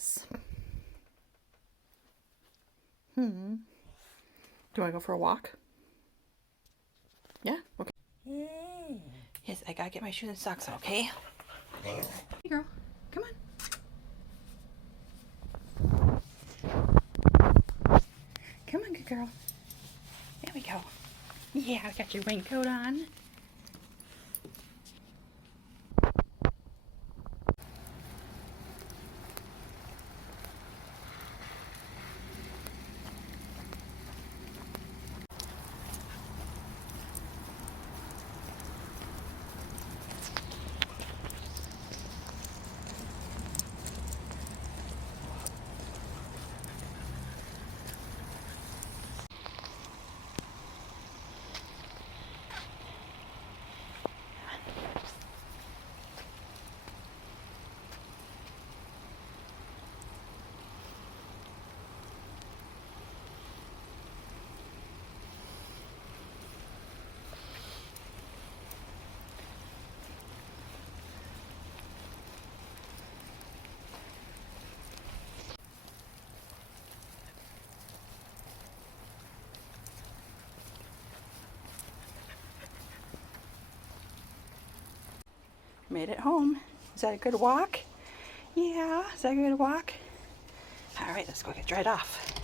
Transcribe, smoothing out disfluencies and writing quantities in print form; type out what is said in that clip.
this. Do you want to go for a walk? Yeah? Okay. Yes, I gotta get my shoes and socks on, okay? Hey girl, come on. Come on, good girl. There we go. Yeah, I got your raincoat on. Made it home. Is that a good walk? Yeah, is that a good walk? All right, let's go get dried off.